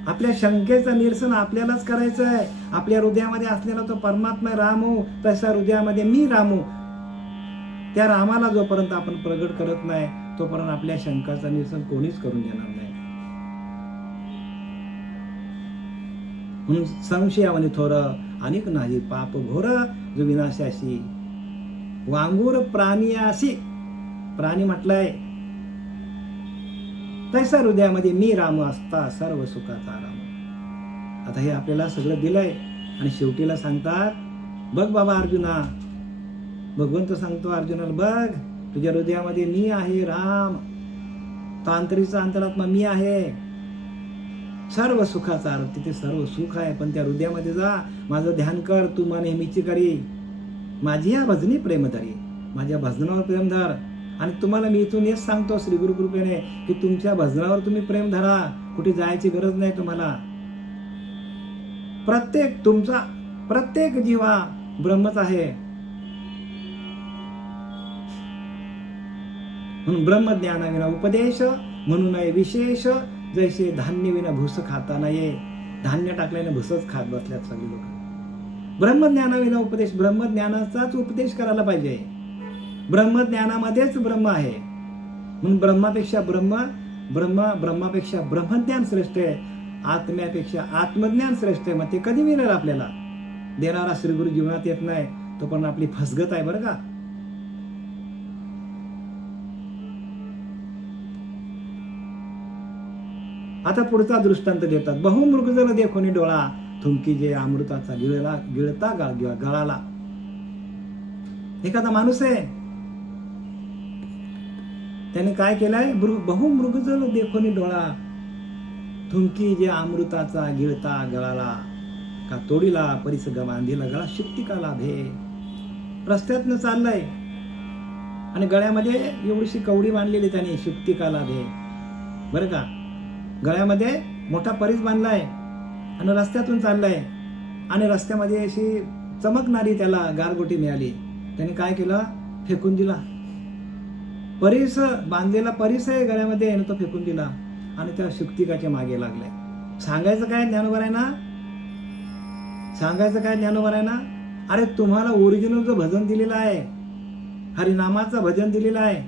आपल्या शंकेचं निरसन आपल्यालाच करायचं आहे. आपल्या हृदयामध्ये असलेला तो परमात्मा रामू, तसा हृदयामध्ये मी रामू. त्या रामाला जोपर्यंत आपण प्रगट करत नाही तोपर्यंत आपल्या शंकाचं निरसन कोणीच करून देणार नाही. म्हणून संशयावनी थोर अनेक नाही पाप घोर जो विनाशाशी वांगूर प्राणियासी. प्राणी म्हटलंय. तैसा हृदयामध्ये मी राम असता सर्व सुखाचा राम. आता हे आपल्याला सगळं दिलंय. आणि शेवटीला सांगतात, बघ बाबा अर्जुना, भगवंत सांगतो अर्जुनाला, बघ तुझ्या हृदयामध्ये मी आहे राम. तांत्रिकचा अंतरात्मा मी आहे. सर्व सुखाचा अर्थ, तिथे सर्व सुख आहे. पण त्या हृदयामध्ये जा, माझं ध्यान कर. तू मन मीची करी माझी या भजनी प्रेम धरी. माझ्या भजनावर प्रेम धर. आणि तुम्हाला मी इथून हेच सांगतो श्री गुरु कृपेने की तुमच्या भजनावर तुम्ही प्रेम धरा. कुठे जायची गरज नाही तुम्हाला. तुमचा प्रत्येक जीवा ब्रह्मच आहे. म्हणून ब्रह्मज्ञानाविना उपदेश म्हणून आहे विशेष. जैसे धान्य विना भूस खाता नये. धान्य टाकल्याने भूसच खात बसल्यात सगळे लोक. ब्रह्मज्ञानाविना उपदेश. ब्रह्मज्ञानाचाच उपदेश करायला पाहिजे. ब्रह्मज्ञानामध्येच ब्रह्म आहे. म्हणून ब्रह्मापेक्षा ब्रह्मापेक्षा ब्रह्मज्ञान श्रेष्ठ आहे, आत्म्यापेक्षा आत्मज्ञान श्रेष्ठ आहे. मग ते कधी मिळेल आपल्याला? देणारा श्रीगुरु जीवनात येत नाही तो पण आपली फसगत आहे बरं का. आता पुढचा दृष्टांत देतात. बहुमृगजल देखोनी डोळा, थुंकी जे अमृताचा गिळता गळाला. एखादा माणूस आहे, त्याने काय केलंय? बहुमृगजल देखोनी डोळा, थुंकी जे अमृताचा गिळता गळाला. का तोडीला परिसग बांधीला गळा, शुक्ती का लाभे. रस्त्यातनं चाललंय आणि गळ्यामध्ये एवढीशी कवडी बांधलेली त्याने, शुक्ती का लाभे. बरं का, गळ्यामध्ये मोठा परीस बांधलाय आणि रस्त्यातून चाललाय आणि रस्त्यामध्ये अशी चमकणारी त्याला गारगोटी मिळाली. त्याने काय केलं? फेकून दिला. परीस बांधलेला परीस आहे गळ्यामध्ये आणि तो फेकून दिला आणि त्या शुक्तिकाच्या मागे लागलाय. सांगायचं काय ज्ञानोबरायांना? सांगायचं काय ज्ञानोबरायांना? अरे तुम्हाला ओरिजिनल जो भजन दिलेला आहे, हरिनामाचं भजन दिलेलं आहे,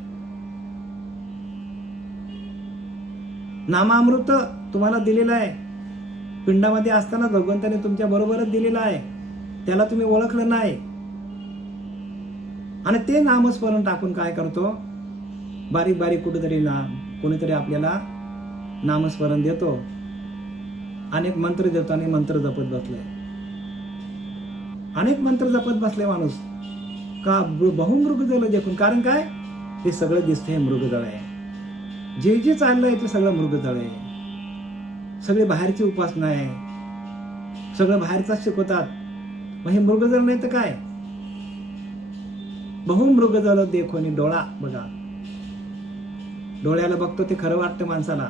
नामामृत तुम्हाला दिलेलं आहे, पिंडामध्ये असताना भगवंताने तुमच्या बरोबरच दिलेलं आहे, त्याला तुम्ही ओळखलं नाही. आणि ते नामस्मरण टाकून काय करतो? बारीक बारीक कुठेतरी कोणीतरी आपल्याला नामस्मरण देतो, अनेक मंत्र देतो आणि मंत्र जपत बसले, अनेक मंत्र जपत बसले माणूस. का? बहुमृगजल देखून. कारण काय? हे सगळं दिसतंय मृगजळ आहे. जे जे चाललंय ते सगळं मृगजळ आहे. सगळे बाहेरची उपासना आहे, सगळं बाहेरचाच शिकवतात. मग हे मृगजळ नाही तर काय? बहुमृगजल देखोनी डोळा. बघा, डोळ्याला बघतो ते खरं वाटतं माणसाला.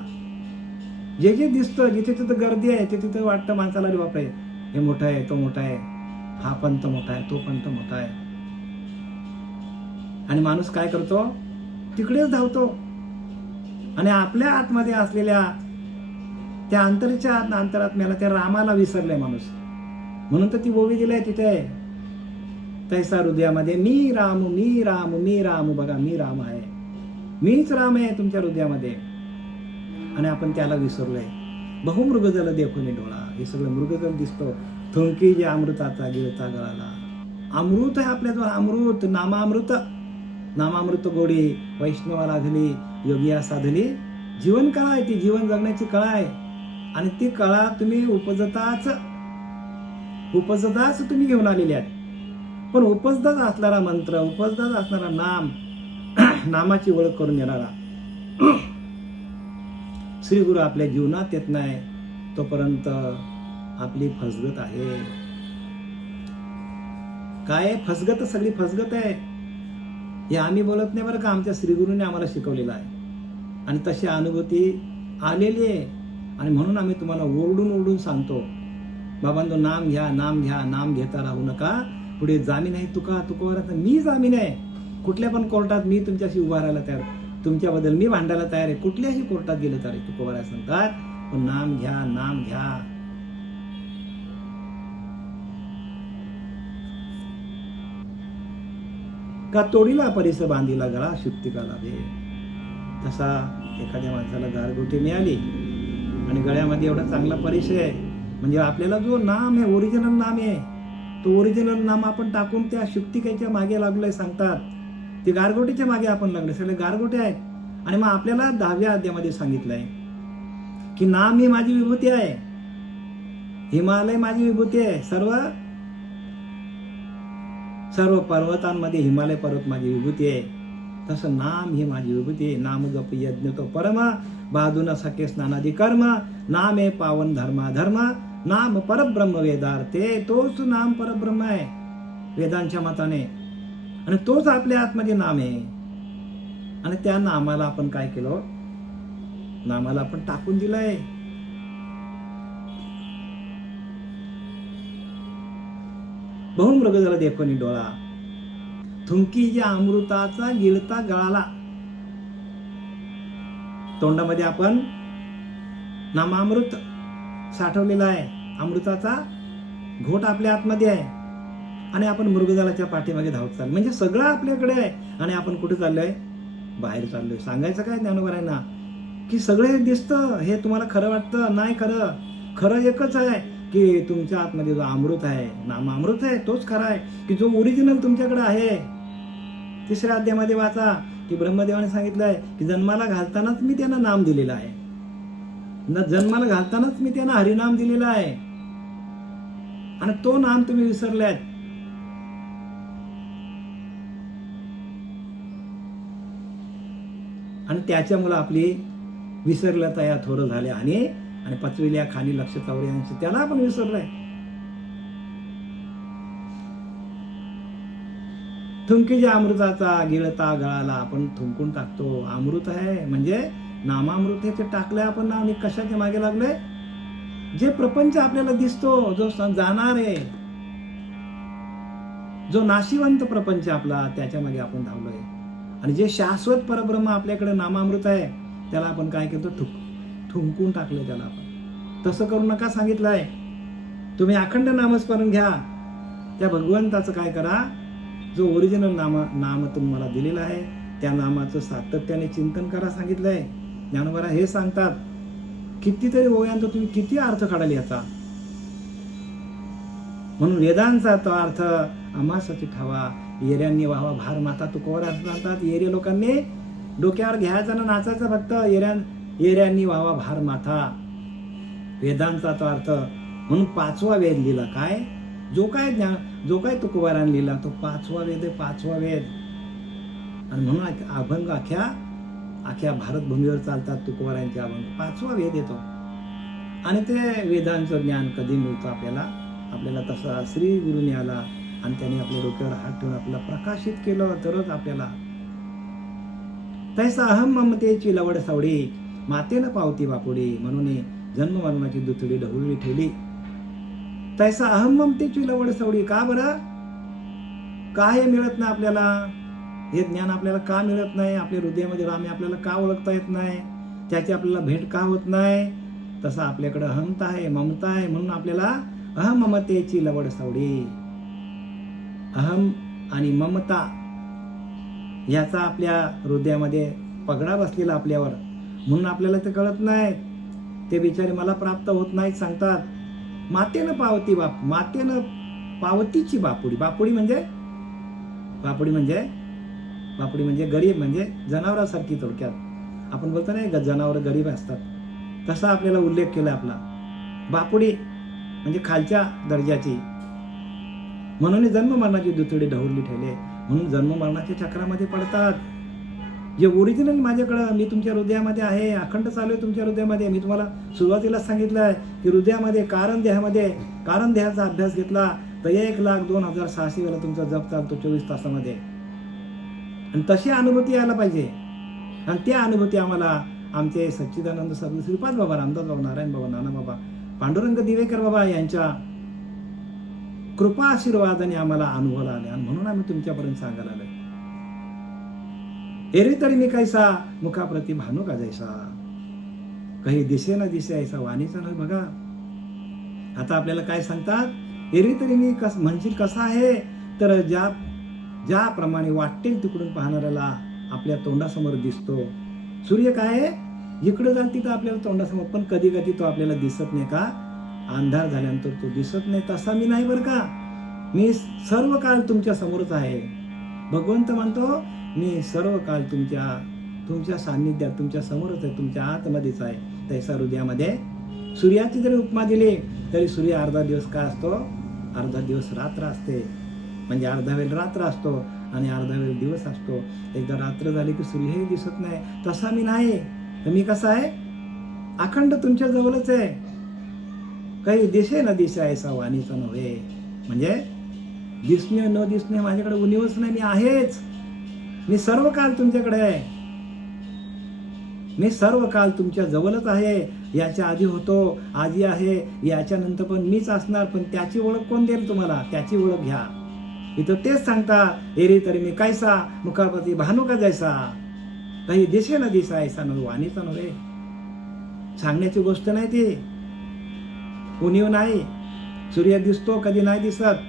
जे जे दिसतं, जिथे तिथं गर्दी आहे, ते तिथं वाटतं माणसाला, रे बापरे हे मोठा आहे, तो मोठा आहे, हा पंत मोठा आहे, तो पंत मोठा आहे. आणि माणूस काय करतो? तिकडेच धावतो आणि आपल्या आतमध्ये असलेल्या त्या अंतरात्म्याला, त्या रामाला विसरलाय माणूस. म्हणून तर ती ओवी दिलाय तिथे, तैसा हृदयामध्ये मी राम मी राम मी राम. बघा, मी राम आहे, मीच राम आहे तुमच्या हृदयामध्ये, आणि आपण त्याला विसरलोय. बहुमृगजल देखोनी डोळा. हे सगळं मृगजल दिसतो. थुंकी जे अमृताचा गिळता गळाला. अमृत आहे आपल्याजवळ, अमृत, नामामृत. नामामृत गोडी वैष्णवा लाधली, योगिया साधली. जीवन कळा आहे ती, जीवन जगण्याची कळा आहे. आणि ती कळा तुम्ही उपजताच तुम्ही घेऊन आलेली आहेत. पण उपजताच असणारा मंत्र, उपजताच असणारा नाम, नामाची ओळख करून देणारा श्रीगुरु आपल्या जीवनात येत नाही तोपर्यंत आपली फसगत आहे. काय फसगत? सगळी फसगत आहे. हे आम्ही बोलत नाही बरं का, आमच्या श्रीगुरूंनी आम्हाला शिकवलेलं आहे आणि तशी अनुभूती आलेली आहे. आणि म्हणून आम्ही तुम्हाला ओरडून सांगतो, बाबांनो नाम घ्या, नाम घ्या, नाम घेता राहू नका. पुढे जामीन आहे तुकोबाराचा. मी जामीन आहे. कुठल्या पण कोर्टात मी तुमच्याशी उभा राहायला तयार, तुमच्याबद्दल मी भांडायला तयार आहे. कुठल्याही कोर्टात गेलं तरी तुकोबारा सांगतात, पण नाम घ्या, नाम घ्या. का तोडीला परिस बांधीला गळा, शुक्ती का लाभे. तसा एखाद्या माणसाला गारगोटी मिळाली आणि गळ्यामध्ये एवढा चांगला परिचय आहे, म्हणजे आपल्याला जो नाम आहे, ओरिजिनल नाम आहे, तो ओरिजिनल नाम आपण टाकून त्या शुक्तिकेच्या मागे लागलोय. सांगतात ते गारगोटीच्या मागे आपण लागले, सगळे गारगोटे आहेत. आणि मग आपल्याला 10व्या अध्यायामध्ये सांगितलंय की नाम ही माझी विभूती आहे, हिमालय माझी विभूती आहे. सर्व पर्वतांमध्ये हिमालय पर्वत माझी विभूती आहे. तसं नाम ही माझी विभूती आहे. नाम जप यज्ञ तो परम, बाधून सखे स्नानादी कर्म. नाम आहे पावन धर्म, नाम परब्रह्म वेदार्थे. तोच नाम परब्रह्म आहे वेदांच्या मताने, आणि तोच आपल्या आतमध्ये नाम आहे. आणि त्या नामाला आपण काय केलं? नामाला आपण टाकून दिलंय. बहुमृगजल देखोनी डोळा, थुंकी जे अमृताचा गिळता गळाला. तोंडामध्ये आपण नामामृत साठवलेला आहे, अमृताचा घोट आपल्या आतमध्ये आहे, आणि आपण मृगजलाच्या पाठीमागे धावत चाललो. म्हणजे सगळं आपल्याकडे आहे आणि आपण कुठे चाललोय? बाहेर चाललोय. सांगायचं काय ज्ञानोबारायांना की सगळे दिसतं, हे तुम्हाला खरं वाटतं, नाही खरं. खरं एकच आहे की तुमच्या आतमध्ये जो अमृत आहे, नामामृत आहे, तोच खरा आहे की जो ओरिजिनल तुमच्याकडे आहे. 3ऱ्या अध्यायामध्ये वाचा की ब्रह्मदेवाने सांगितलंय की जन्माला घालतानाच मी त्यांना नाम दिलेलं आहे. जन्माला घालतानाच मी त्यांना हरिनाम दिलेला आहे आणि तो नाम तुम्ही विसरलाय. आणि त्याच्यामुळे आपली विसरलता या थोरं झाले आणि पचविल्या खाली लक्ष चौऱ्यांशी त्याला आपण विसरलोय. थुंकीच्या अमृताचा गिळता गळाला आपण थुंकून टाकतो. अमृत आहे म्हणजे नामामृत आहे, ते टाकलंय आपण नाव. आणि कशाच्या मागे लागलोय? जे प्रपंच आपल्याला दिसतो, जो जाणार आहे, जो नाशिवंत प्रपंच आपला, त्याच्या मागे आपण धावलोय. आणि जे शाश्वत परब्रह्म आपल्याकडे नामामृत आहे, त्याला आपण काय करतो? थुंकून टाकलं त्याला आपण. तसं करू नका सांगितलंय. तुम्ही अखंड नामस्मरण घ्या. त्या भगवंताचं काय करा? जो ओरिजिनल नाम तुम्हाला दिलेला आहे, त्या नामाचं सातत्याने चिंतन करा सांगितलंय. ज्ञानोबा हे सांगतात, कितीतरी ओव्यांचा तुम्ही किती अर्थ काढाल याचा. म्हणून वेदांचा तो अर्थ आम्हासाठी ठावा, येऱ्यांनी व्हावा भार माथा. तुकोवर असं सांगतात, येरे लोकांनी डोक्यावर घ्यायचा ना नाचायचं फक्त. येऱ्यांनी व्हावा भार माथा. वेदांचा तो अर्थ. म्हणून 5वा वेद लिहिला. काय? जो काय तुकोबाराने लिहिला तो 5वा वेद आहे. 5वा वेद. आणि म्हणून अभंग अख्या भारतभूमीवर चालतात तुकोबारांचे अभंग. 5वा वेद येतो. आणि ते वेदांचं ज्ञान कधी मिळतं आपल्याला तसा श्री गुरुनी आला आणि त्याने आपल्या डोक्यावर हात ठेवून आपल्याला प्रकाशित केलं तरच आपल्याला. तैसा अहम ममतेची लवड सावडी, मातेनं पावती बापुडी. म्हणून जन्म मरणाची दुथडी ढवळली ठेवली. तैसा अहम ममतेची लवड सावडी. का बरं? का हे मिळत नाही आपल्याला? हे ज्ञान आपल्याला का मिळत नाही? आपल्या हृदयामध्ये राम आपल्याला का ओळखता येत नाही? त्याची आपल्याला भेट का होत नाही? तसा आपल्याकडे अहमता आहे, ममता आहे. म्हणून आपल्याला अहम ममतेची लवड सावडी. अहम आणि ममता याचा आपल्या हृदयामध्ये पगडा बसलेला आपल्यावर. म्हणून आपल्याला ते कळत नाही. ते बिचारे मला प्राप्त होत नाहीत सांगतात. मातेनं पावतीची बापुडी. बापुडी म्हणजे गरीब, म्हणजे जनावरांसारखी. थोडक्यात आपण बोलतो ना जनावर गरीब असतात, तसा आपल्याला उल्लेख केला आपला. बापुडी म्हणजे खालच्या दर्जाची. म्हणून जन्म मरणाची दुथडी ढवळली ठेवले. म्हणून जन्म मरणाच्या चक्रामध्ये पडतात. जे ओरिजिनल माझ्याकडं, मी तुमच्या हृदयामध्ये आहे, अखंड चालू आहे तुमच्या हृदयामध्ये. मी तुम्हाला सुरुवातीला सांगितलंय की हृदयामध्ये कारण देहाचा अभ्यास घेतला तर 1,02,600 वेळा तुमचा जप चालतो 24 तासामध्ये. आणि तशी अनुभूती यायला पाहिजे. आणि त्या अनुभूती आम्हाला आमचे सच्चिदानंद सद्गुरू श्रीपाद बाबा, रामदास बाबा, नारायण बाबा, नाना बाबा, पांडुरंग दिवेकर बाबा यांच्या कृपा आशीर्वादाने आम्हाला अनुभवाला आले. आणि म्हणून आम्ही तुमच्यापर्यंत सांगायला आलोय. एरी तरी मी कैसा मुखाप्रती भानू का जैसा, काही दिसे न दिसे ऐसा वाणीचा न. बघा आता आपल्याला काय सांगतात? एरी तरी मी म्हणशील कसा आहे? तर ज्याप्रमाणे वाटेल तिकडून पाहणाऱ्याला आपल्या तोंडासमोर दिसतो. सूर्य काय आहे? जिकडे जाईल तिथं आपल्याला तोंडासमोर, पण कधी कधी तो आपल्याला दिसत नाही. का? अंधार झाल्यानंतर तो दिसत नाही. तसा मी नाही बरं का. मी सर्व काळ तुमच्या समोरच आहे. भगवंत म्हणतो मी सर्व काळ तुमच्या सान्निध्यात, तुमच्या समोरच आहे, तुमच्या आतमध्येच आहे. तैसा हृदयामध्ये. सूर्याची जरी उपमा दिली तरी सूर्य अर्धा दिवस काय असतो? अर्धा दिवस रात्र असते. म्हणजे अर्धा वेळ रात्र असतो आणि अर्धा वेळ दिवस असतो. एकदा रात्र झाली की सूर्यही दिसत नाही. तसा मी नाही. तर मी कसा आहे? अखंड तुमच्या जवळच आहे. काही दिसे न दिसे ऐसा वाणीचा नव्हे. म्हणजे दिसणे न दिसणे माझ्याकडे उणीवच नाही. मी आहेच. मी सर्व काळ तुमच्याकडे आहे. मी सर्व काळ तुमच्या जवळच आहे. याच्या आधी होतो, आधी आहे, याच्या नंतर पण मीच असणार. पण त्याची ओळख कोण देईल तुम्हाला? त्याची ओळख घ्या. इथं तेच सांगता, एरी तरी मी कैसा मुखाप्रती भानू का जैसा, काही दिसे ना दिसा ऐसा न वाणीचा नव्हे. सांगण्याची गोष्ट नाही ती. उणीव नाही. सूर्य दिसतो, कधी नाही दिसत,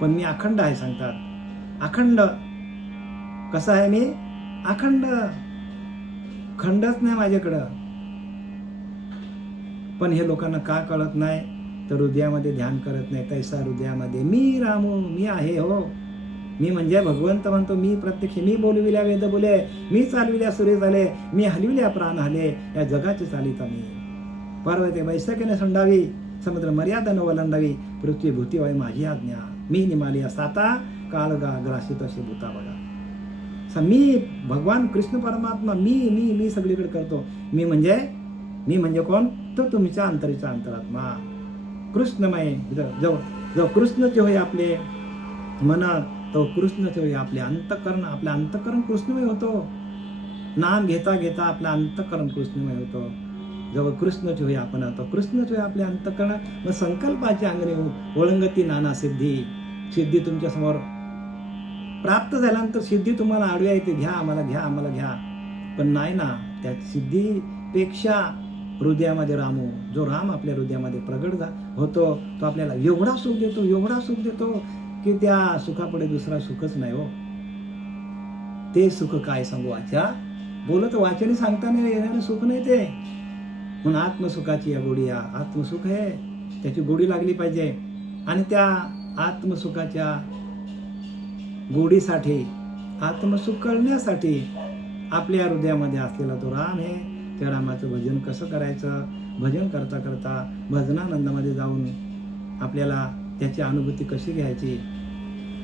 पण मी अखंड आहे सांगतात. अखंड कसा आहे मी? अखंड, खंडच नाही माझ्याकडं. पण हे लोकांना का कळत नाही? तर हृदयामध्ये ध्यान करत नाही. तैसा हृदयामध्ये मी रामू, मी आहे हो. मी म्हणजे भगवंत म्हणतो, मी प्रत्यक्ष, मी बोलविल्या वेद बोले, मी चालविल्या सूर्य झाले, मी हलविल्या प्राण हले, या जगाची चालिता मी. पर्वते बैसकेने संडावी, समुद्र मर्यादा न ओलांडावी, पृथ्वी भूती व्हावी माझी आज्ञा. मी निमालिया साता, काळ ग्रासित असे भूता बघा. मी भगवान कृष्ण परमात्मा, मी सगळीकडे करतो. मी म्हणजे कोण? तो तुमच्या अंतरीचा अंतरात्मा कृष्णमय. जो कृष्णचे होय आपले मन, तो कृष्णचे होय आपले अंतःकरण. आपले अंतःकरण कृष्णमय होतो. नाम घेता घेता आपलं अंतःकरण कृष्णमय होतो. जेव्हा कृष्णचे होय आपण होतो, कृष्णचे होय आपले अंतःकरण. मग संकल्पाची अंगणी ओळंगती नाना सिद्धी. सिद्धी तुमच्या समोर प्राप्त झाल्यानंतर सिद्धी तुम्हाला आडव्या येते, घ्या आम्हाला, घ्या आम्हाला, घ्या. पण नाही ना, त्या सिद्धीपेक्षा हृदयामध्ये रामू, जो राम आपल्या हृदयामध्ये प्रगट होतो, तो आपल्याला एवढा सुख देतो, एवढा सुख देतो की त्या सुखापुढे दुसरा सुखच नाही हो. ते सुख काय सांगू आजच्या? बोलत वाचने सांगताना येणारे सुख नाही ते. म्हणून आत्मसुखाची या गोडी, आत्मसुख आहे, त्याची गोडी लागली पाहिजे. आणि त्या आत्मसुखाच्या गोडीसाठी, आत्मसुख करण्यासाठी आपल्या हृदयामध्ये असलेला तो राम आहे. त्या रामाचं भजन कसं करायचं? भजन करता करता भजनानंदामध्ये जाऊन आपल्याला त्याची अनुभूती कशी घ्यायची?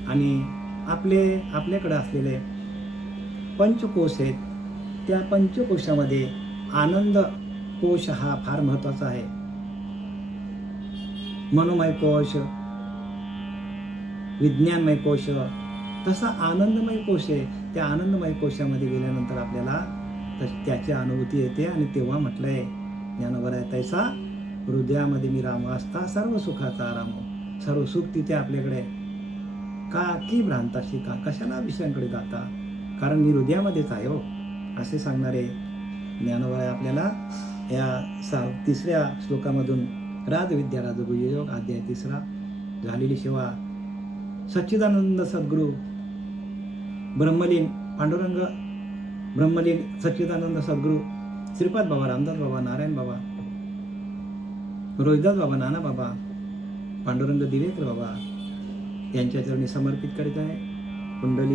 आणि आपल्याकडे असलेले पंचकोश आहेत, त्या पंचकोशामध्ये आनंद कोश हा फार महत्वाचा आहे. मनोमय कोश, विज्ञानमय कोश, तसा आनंदमय कोश आहे. त्या आनंदमय कोशामध्ये गेल्यानंतर आपल्याला त्याची अनुभूती येते. आणि तेव्हा म्हटलंय ज्ञानोबा आहे, तैसा हृदयामध्ये मी राम असता सर्व सुखाचा आराम. सर्व सुख तिथे आपल्याकडे. का की भ्रांताशी का, कशाला विषयांकडे जाता? कारण मी हृदयामध्येच आहे हो, असे सांगणारे ज्ञानोबा आपल्याला या तिसऱ्या श्लोकामधून राजविद्या राजगुह्ययोग अध्याय 3 झालेली सेवा सच्चिदानंद सद्गुरू ब्रह्मलीन पांडुरंग, ब्रह्मलीन सच्चिदानंद सद्गुरू श्रीपाद बाबा, रामदास बाबा, नारायण बाबा, रोहिदास बाबा, नाना बाबा, पांडुरंग दिवेकर बाबा यांच्या चरणी समर्पित करीत आहे. कुंडली